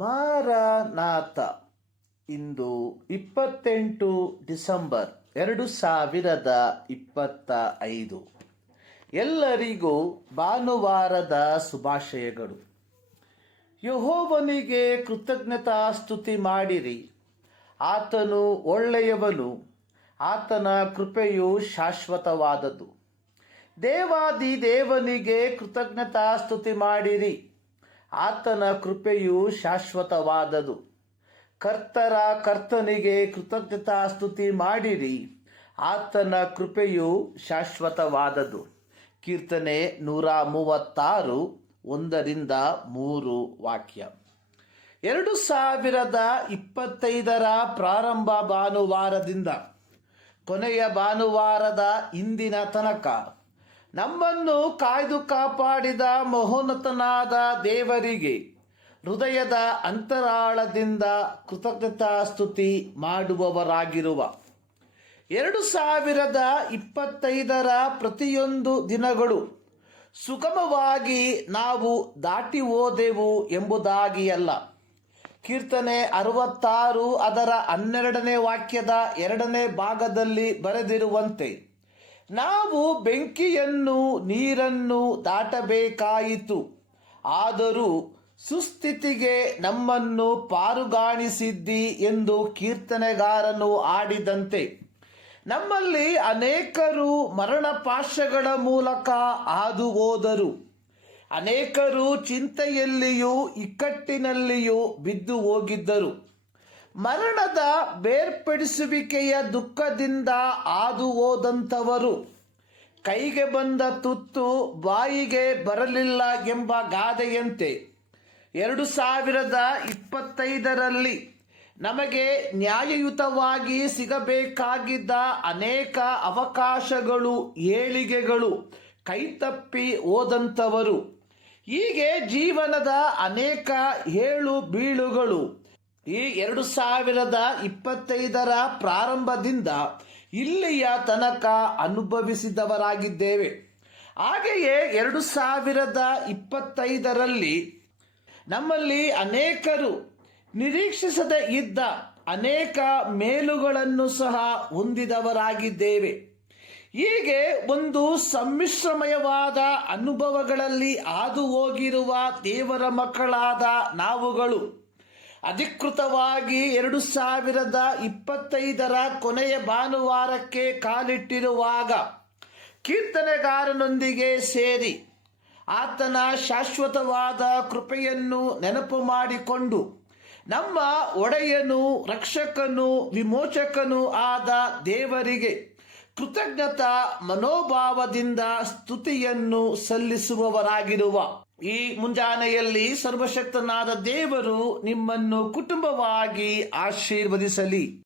Maranatha. ಇಂದು 28 December 2025. ಎಲ್ಲರಿಗೂ ಭಾನುವಾರದ ಶುಭಾಶಯಗಳು. ಯೆಹೋವನಿಗೆ ಕೃತಜ್ಞತಾ ಸ್ತುತಿ ಮಾಡಿರಿ. ಆತನು ಒಳ್ಳೆಯವನು, ಆತನ ಕೃಪೆಯು ಶಾಶ್ವತವಾದದ್ದು. ದೇವಾದಿ ದೇವನಿಗೆ ಕೃತಜ್ಞತಾ ಸ್ತುತಿ ಮಾಡಿರಿ. ಆತನ ಕೃಪೆಯು ಶಾಶ್ವತವಾದದು. ಕರ್ತನಿಗೆ ಕೃತಜ್ಞತಾ ಸ್ತುತಿ ಮಾಡಿರಿ. ಆತನ ಕೃಪೆಯು ಶಾಶ್ವತವಾದದು. ಕೀರ್ತನೆ 136 1-3 ವಾಕ್ಯ. 2025 ಪ್ರಾರಂಭ ಭಾನುವಾರದಿಂದ ಕೊನೆಯ ಭಾನುವಾರದ ಇಂದಿನ ತನಕ ನಮ್ಮನ್ನು ಕಾಯ್ದು ಕಾಪಾಡಿದ ಮಹೋನ್ನತನಾದ ದೇವರಿಗೆ ಹೃದಯದ ಅಂತರಾಳದಿಂದ ಕೃತಜ್ಞತಾ ಸ್ತುತಿ ಮಾಡುವವರಾಗಿರುವ 2025 ಪ್ರತಿಯೊಂದು ದಿನಗಳು ಸುಗಮವಾಗಿ ನಾವು ದಾಟಿ ಹೋದೆವು ಎಂಬುದಾಗಿ ಅಲ್ಲ. ಕೀರ್ತನೆ 66 ಅದರ 12ನೇ ವಾಕ್ಯದ 2ನೇ ಭಾಗದಲ್ಲಿ ಬರೆದಿರುವಂತೆ ನಾವು ಬೆಂಕಿಯನ್ನು ನೀರನ್ನು ದಾಟಬೇಕಾಯಿತು, ಆದರೂ ಸುಸ್ಥಿತಿಗೆ ನಮ್ಮನ್ನು ಪಾರುಗಾಣಿಸಿದ್ದಿ ಎಂದು ಕೀರ್ತನೆಗಾರನು ಆಡಿದಂತೆ ನಮ್ಮಲ್ಲಿ ಅನೇಕರು ಮರಣಪಾಶಗಳ ಮೂಲಕ ಹಾದು ಹೋದರು. ಅನೇಕರು ಚಿಂತೆಯಲ್ಲಿಯೂ ಇಕ್ಕಟ್ಟಿನಲ್ಲಿಯೂ ಬಿದ್ದು ಹೋಗಿದ್ದರು. ಮರಣದ ಬೇರ್ಪಡಿಸುವಿಕೆಯ ದುಃಖದಿಂದ ಹಾದು ಹೋದಂಥವರು ಕೈಗೆ ಬಂದ ತುತ್ತು ಬಾಯಿಗೆ ಬರಲಿಲ್ಲ ಎಂಬ ಗಾದೆಯಂತೆ 2025 ನಮಗೆ ನ್ಯಾಯಯುತವಾಗಿ ಸಿಗಬೇಕಾಗಿದ್ದ ಅನೇಕ ಅವಕಾಶಗಳು, ಏಳಿಗೆಗಳು ಕೈತಪ್ಪಿ ಹೋದಂಥವರು, ಹೀಗೆ ಜೀವನದ ಅನೇಕ ಏಳು ಬೀಳುಗಳು ಈ 2025 ಪ್ರಾರಂಭದಿಂದ ಇಲ್ಲಿಯ ತನಕ ಅನುಭವಿಸಿದವರಾಗಿದ್ದೇವೆ. ಹಾಗೆಯೇ 2025 ನಮ್ಮಲ್ಲಿ ಅನೇಕರು ನಿರೀಕ್ಷಿಸದೇ ಇದ್ದ ಅನೇಕ ಮೇಲುಗಳನ್ನು ಸಹ ಹೊಂದಿದವರಾಗಿದ್ದೇವೆ. ಹೀಗೆ ಒಂದು ಸಮ್ಮಿಶ್ರಮಯವಾದ ಅನುಭವಗಳಲ್ಲಿ ಹಾದು ಹೋಗಿರುವ ದೇವರ ಮಕ್ಕಳಾದ ನಾವುಗಳು ಅಧಿಕೃತವಾಗಿ 2025 ಕೊನೆಯ ಭಾನುವಾರಕ್ಕೆ ಕಾಲಿಟ್ಟಿರುವಾಗ ಕೀರ್ತನೆಗಾರನೊಂದಿಗೆ ಸೇರಿ ಆತನ ಶಾಶ್ವತವಾದ ಕೃಪೆಯನ್ನು ನೆನಪು ಮಾಡಿಕೊಂಡು ನಮ್ಮ ಒಡೆಯನು, ರಕ್ಷಕನು, ವಿಮೋಚಕನೂ ಆದ ದೇವರಿಗೆ ಕೃತಜ್ಞತಾ ಮನೋಭಾವದಿಂದ ಸ್ತುತಿಯನ್ನು ಸಲ್ಲಿಸುವವರಾಗಿರುವ ಈ ಮುಂಜಾನೆಯಲ್ಲಿ ಸರ್ವಶಕ್ತನಾದ ದೇವರು ನಿಮ್ಮನ್ನು ಕುಟುಂಬವಾಗಿ ಆಶೀರ್ವದಿಸಲಿ.